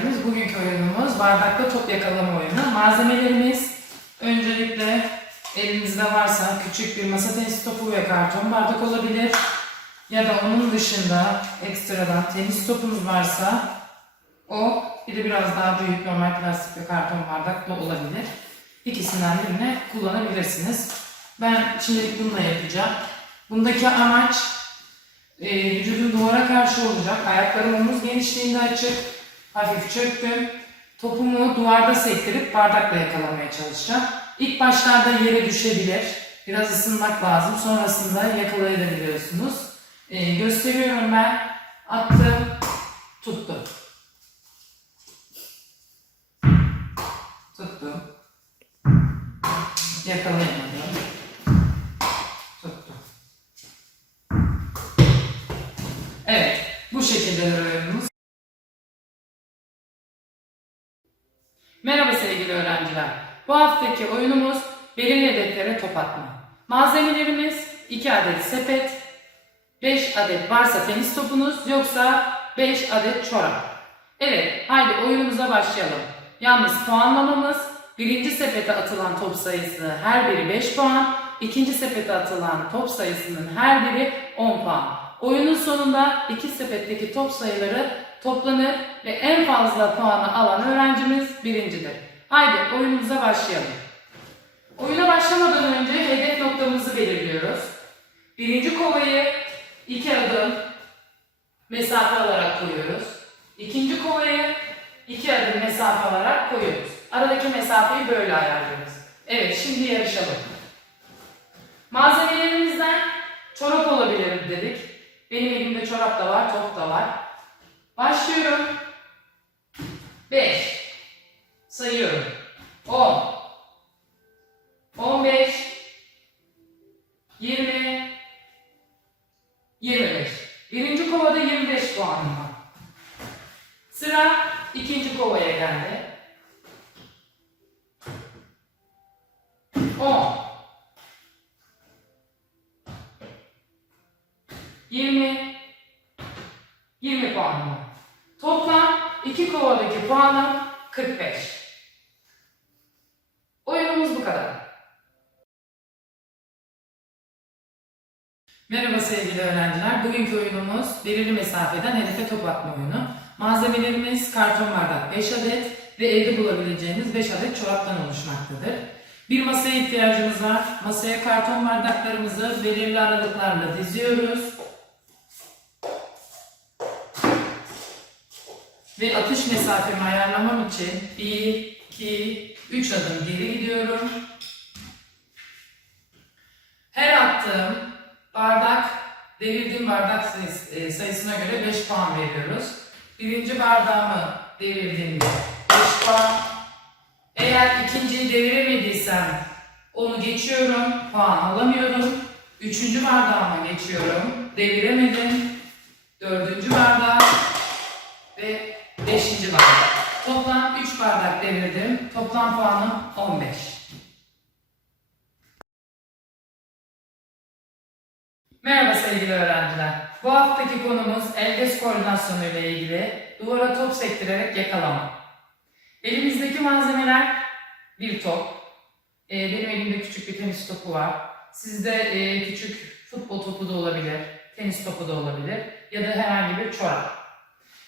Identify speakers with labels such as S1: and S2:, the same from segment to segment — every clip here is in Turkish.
S1: seyircilerimiz. Bugünkü oyunumuz bardakta top yakalama oyunu. Malzemelerimiz öncelikle elinizde varsa küçük bir masa tenisi topu ve karton bardak olabilir. Ya da onun dışında ekstradan tenis topunuz varsa o bir de biraz daha büyük normal plastik ve karton bardak da olabilir. İkisinden birini kullanabilirsiniz. Ben şimdilik bununla yapacağım. Bundaki amaç e, vücudun duvara karşı olacak. Ayaklarım omuz genişliğinde açık. Hafif çöktüm. Topumu duvarda sektirip bardakla yakalamaya çalışacağım. İlk başlarda yere düşebilir. Biraz ısınmak lazım. Sonrasında yakalayabiliyorsunuz. E, gösteriyorum ben. Attım. Tuttum. Tuttum. Yakalayamadım. Tuttum. Evet, bu şekilde oyunumuz. Merhaba sevgili öğrenciler. Haftaki oyunumuz belirli hedeflere top atma. Malzemelerimiz 2 adet sepet, 5 adet varsa tenis topunuz yoksa 5 adet çorap. Evet, haydi oyunumuza başlayalım. Yalnız puanlamamız birinci sepete atılan top sayısı her biri 5 puan, ikinci sepete atılan top sayısının her biri 10 puan. Oyunun sonunda iki sepetteki top sayıları toplanır ve en fazla puanı alan öğrencimiz birincidir. Haydi oyunumuza başlayalım. Oyuna başlamadan önce hedef noktamızı belirliyoruz. Birinci kovayı iki adım mesafe alarak koyuyoruz. İkinci kovayı iki adım mesafe alarak koyuyoruz. Aradaki mesafeyi böyle ayarlıyoruz. Evet, şimdi yarışalım. Malzemelerimizden çorap olabilir dedik. Benim elimde çorap da var, top da var. Başlıyorum. 5 Sayıyorum. 20 puanım var. Toplam iki kovadaki puanım 45. Oyunumuz bu kadar. Merhaba sevgili öğrenciler. Bugünkü oyunumuz belirli mesafeden hedefe top atma oyunu. Malzemelerimiz karton bardak 5 adet ve evde bulabileceğiniz 5 adet çoraptan oluşmaktadır. Bir masaya ihtiyacımız var. Masaya karton bardaklarımızı belirli aralıklarla diziyoruz. Ve atış mesafemi ayarlamam için 1, 2, 3 adım geri gidiyorum. Her attığım bardak, devirdiğim bardak e, sayısına göre 5 puan veriyoruz. Birinci bardağımı devirdiğimde 5 puan. Eğer ikinciyi deviremediysem onu geçiyorum, puan alamıyorum. Üçüncü bardağıma geçiyorum, deviremedim. Dördüncü bardak ve beşinci bardak. Toplam 3 bardak devirdim. Toplam puanım 15. Merhaba sevgili öğrenciler. Bu haftaki konumuz el göz koordinasyonu ile ilgili duvara top sektirerek yakalama. Elimizdeki malzemeler bir top. Ee, benim elimde küçük bir tenis topu var. Sizde e, küçük futbol topu da olabilir, tenis topu da olabilir ya da herhangi bir çorap.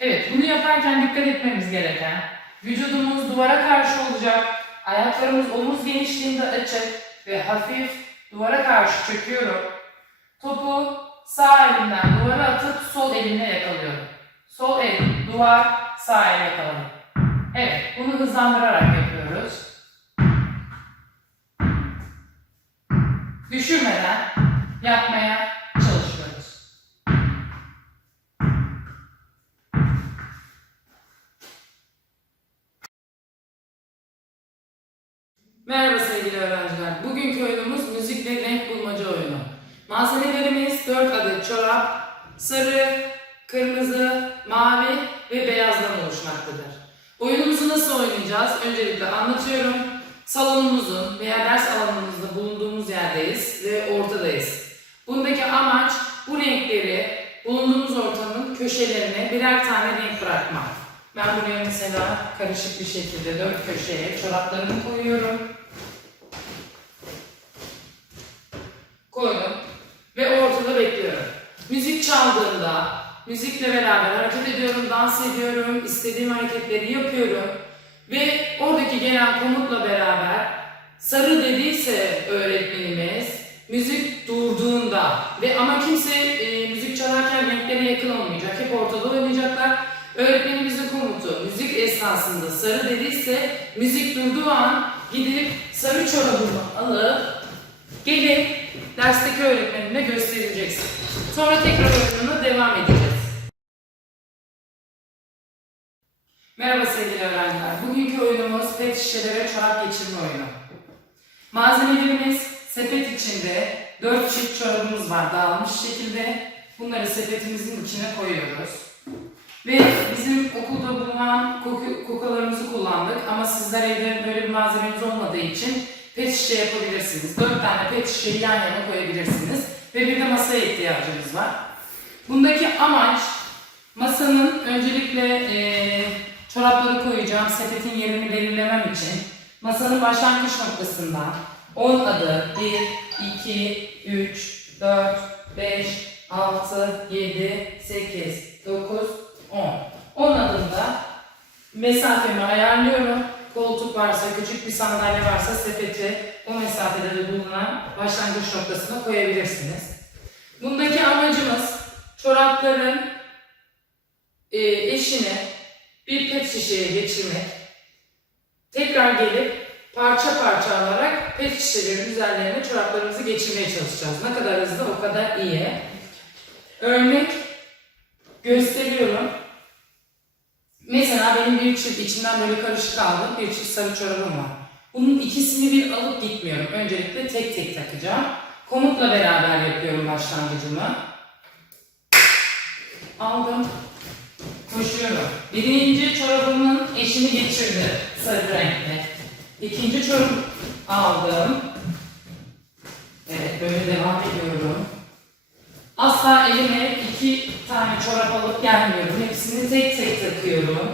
S1: Evet, bunu yaparken dikkat etmemiz gereken, vücudumuz duvara karşı olacak, ayaklarımız omuz genişliğinde açık ve hafif duvara karşı çöküyorum. Topu sağ elimden duvara atıp sol elimle yakalıyorum. Sol elim, duvar, sağ el yakaladım. Evet, bunu hızlandırarak yapıyoruz. Düşürmeden yapmaya Merhaba sevgili öğrenciler. Bugünkü oyunumuz müzik ve renk bulmaca oyunu. Malzemelerimiz 4 adet çorap, sarı, kırmızı, mavi ve beyazdan oluşmaktadır. Oyunumuzu nasıl oynayacağız? Öncelikle anlatıyorum. Salonumuzun veya ders alanımızda bulunduğumuz yerdeyiz ve ortadayız. Bundaki amaç bu renkleri bulunduğumuz ortamın köşelerine birer tane renk bırakmak. Ben buraya mesela karışık bir şekilde dört köşeye çoraplarımı koyuyorum. Koydum ve ortada bekliyorum. Müzik çaldığında müzikle beraber hareket ediyorum, dans ediyorum, istediğim hareketleri yapıyorum ve oradaki gelen komutla beraber sarı dediyse öğretmenimiz müzik durduğunda ve ama kimse e, müzik çalarken renklere yakın olmayacak. Hep ortada oynayacaklar. Öğretmenimizin komutu müzik esnasında sarı dediyse müzik durduğu an gidip sarı çorabımı alıp gelip dersteki öğretmenine göstereceksin. Sonra tekrar oyununa devam edeceğiz. Merhaba sevgili öğrenciler. Bugünkü oyunumuz pet şişelere çorap geçirme oyunu. Malzemelerimiz sepet içinde 4 çift çorabımız var dağılmış şekilde. Bunları sepetimizin içine koyuyoruz. Ve bizim okulda bulunan kokalarımızı kullandık ama sizler evde böyle bir malzemeniz olmadığı için pet şişe yapabilirsiniz. 4 tane pet şişeyi yan yana koyabilirsiniz. Ve bir de masaya ihtiyacımız var. Bundaki amaç masanın öncelikle eee, çorapları koyacağım sepetin yerini belirlemem için masanın başlangıç noktasından 10 adım 1, 2, 3, 4, 5, 6, 7, 8, 9, 10. 10 adımda mesafemi ayarlıyorum. Koltuk varsa, küçük bir sandalye varsa sepeti o mesafede de bulunan başlangıç noktasına koyabilirsiniz. Bundaki amacımız çorapların e, eşini bir pet şişeye geçirmek. Tekrar gelip parça parça alarak pet şişelerin üzerlerine çoraplarımızı geçirmeye çalışacağız. Ne kadar hızlı o kadar iyi. Örnek gösteriyorum. Mesela benim bir çift içinden böyle karışık aldım. Bir çift sarı çorabım var. Bunun ikisini bir alıp gitmiyorum. Öncelikle tek tek takacağım. Komutla beraber yapıyorum başlangıcımı. Aldım. Koşuyorum. Birinci çorabımın eşini geçirdi. Sarı renkli. İkinci çorap aldım. Evet böyle devam ediyorum. Asla elime iki tane çorap alıp gelmiyorum. Hepsini tek tek takıyorum.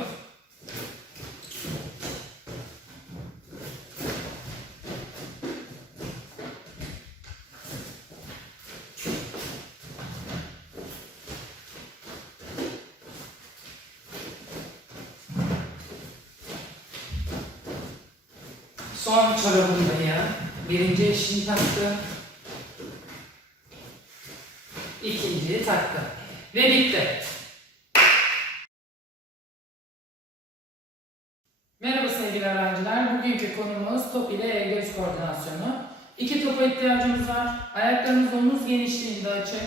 S1: Son çorabımdayım. Birinci eşini taktım. İkinciyi taktım. Ve bitti. Merhaba sevgili öğrenciler. Bugünkü konumuz top ile el göz koordinasyonu. İki topa ihtiyacımız var. Ayaklarımız omuz genişliğinde açık.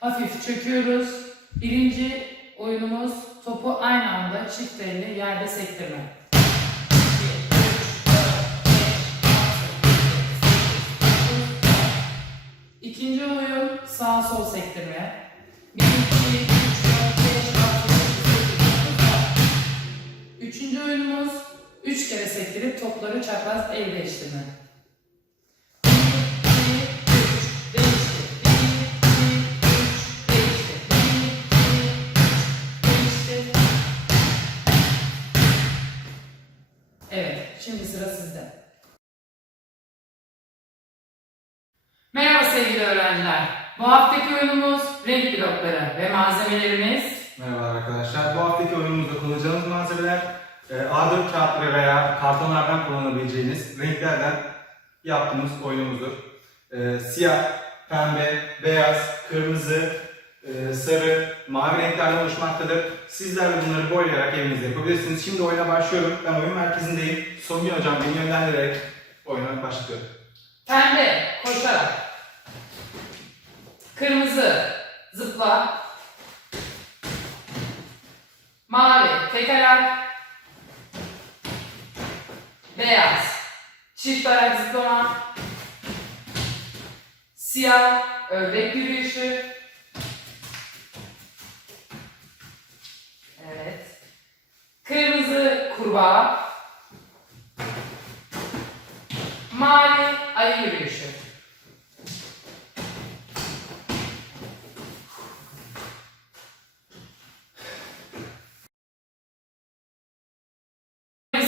S1: Hafif çöküyoruz. Birinci oyunumuz topu aynı anda çift elle yerde sektirme. Sol sektirme. 1, 2, 3, 4, 5, 6, 7, 8, 9, 10. Üçüncü oyunumuz 3 kere sektirip topları çapraz el değiştirme. 1, 2, 3, değiştir. 1, 2, 3, değiştir. 1, 2, 3, değiştir. Evet, şimdi sıra sizde. Merhaba sevgili öğrenciler. Bu haftaki oyunumuz renk blokları ve malzemelerimiz
S2: Merhaba arkadaşlar. Bu haftaki oyunumuzda kullanacağımız malzemeler e, A4 kağıtları veya kartonlardan kullanabileceğiniz renklerden yaptığımız oyunumuzdur. E, Siyah, pembe, beyaz, kırmızı, e, sarı, mavi renklerden oluşmaktadır. Sizler de bunları boyayarak evinizde yapabilirsiniz. Şimdi oyuna başlıyorum. Ben oyun merkezindeyim. Songül hocam beni yönlendirerek oyuna başlıyorum.
S1: pembe koşarak, kırmızı zıpla, mavi tek ayak, beyaz çift ayak zıplama, siyah ördek yürüyüşü, evet, kırmızı kurbağa, Mavi ayı yürüyüşü.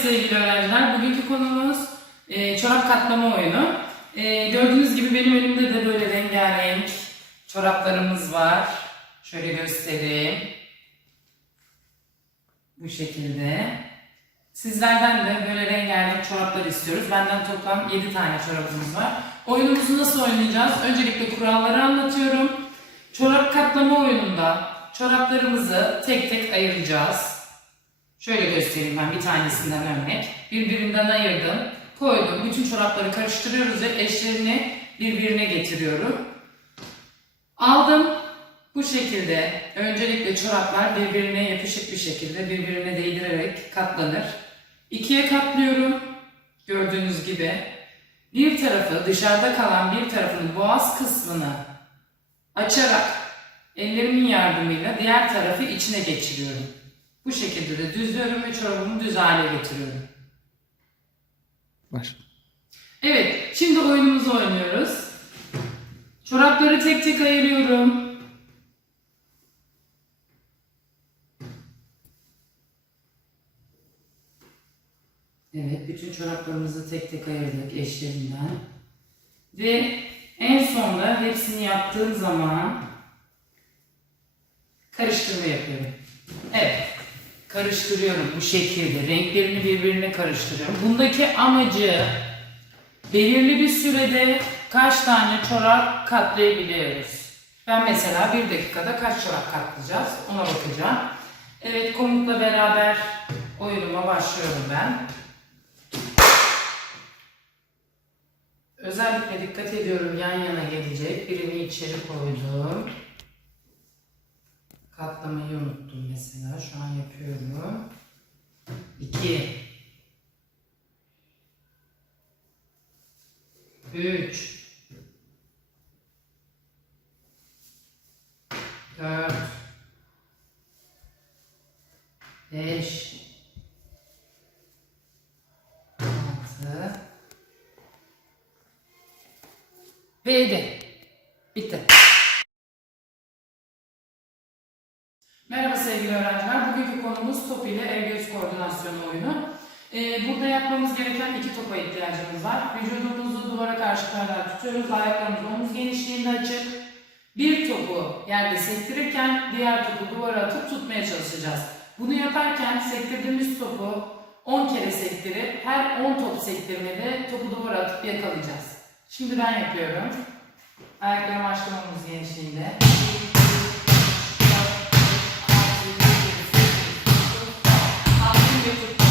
S1: Sevgili öğrenciler. Bugünkü konumuz e, çorap katlama oyunu. E, gördüğünüz gibi benim elimde de böyle rengarenk çoraplarımız var. Şöyle göstereyim. Bu şekilde. Sizlerden de böyle rengarenk çoraplar istiyoruz. Benden toplam 7 tane çorabımız var. Oyunumuzu nasıl oynayacağız? Öncelikle kuralları anlatıyorum. Çorap katlama oyununda çoraplarımızı tek tek ayıracağız. Şöyle göstereyim ben bir tanesinden örnek. Birbirinden ayırdım, koydum. Bütün çorapları karıştırıyoruz ve eşlerini birbirine getiriyorum. Aldım. Bu şekilde öncelikle çoraplar birbirine yapışık bir şekilde birbirine değdirerek katlanır. İkiye katlıyorum. Gördüğünüz gibi. Bir tarafı dışarıda kalan bir tarafının boğaz kısmını açarak ellerimin yardımıyla diğer tarafı içine geçiriyorum. Bu şekilde de düzlüyorum ve çorabımı düz hale getiriyorum.
S3: Başla.
S1: Evet, şimdi oyunumuzu oynuyoruz. Çorapları tek tek ayırıyorum. Evet, bütün çoraplarımızı tek tek ayırdık eşlerinden. Ve en sonda hepsini yaptığım zaman karıştırma yapıyorum. Evet, karıştırıyorum bu şekilde. Renklerini birbirine karıştırıyorum. Bundaki amacı belirli bir sürede kaç tane çorap katlayabiliyoruz. Ben mesela bir dakikada kaç çorap katlayacağız ona bakacağım. Evet komutla beraber oyunuma başlıyorum ben. Özellikle dikkat ediyorum yan yana gelecek. Birini içeri koydum. Katlamayı unuttum mesela. Şu an yapıyorum. 2 3 4 5 6 ve 7 Bitti. Merhaba sevgili öğrenciler. Bugünkü konumuz top ile el göz koordinasyonu oyunu. Ee, burada yapmamız gereken iki topa ihtiyacımız var. Vücudumuzu duvara karşı paralel tutuyoruz. Ayaklarımız omuz genişliğinde açık. Bir topu yerde sektirirken diğer topu duvara atıp tutmaya çalışacağız. Bunu yaparken sektirdiğimiz topu 10 kere sektirip her 10 top sektirmede topu duvara atıp yakalayacağız. Şimdi ben yapıyorum. Ayaklarım aşkım omuz genişliğinde. 아, 힘들겠다.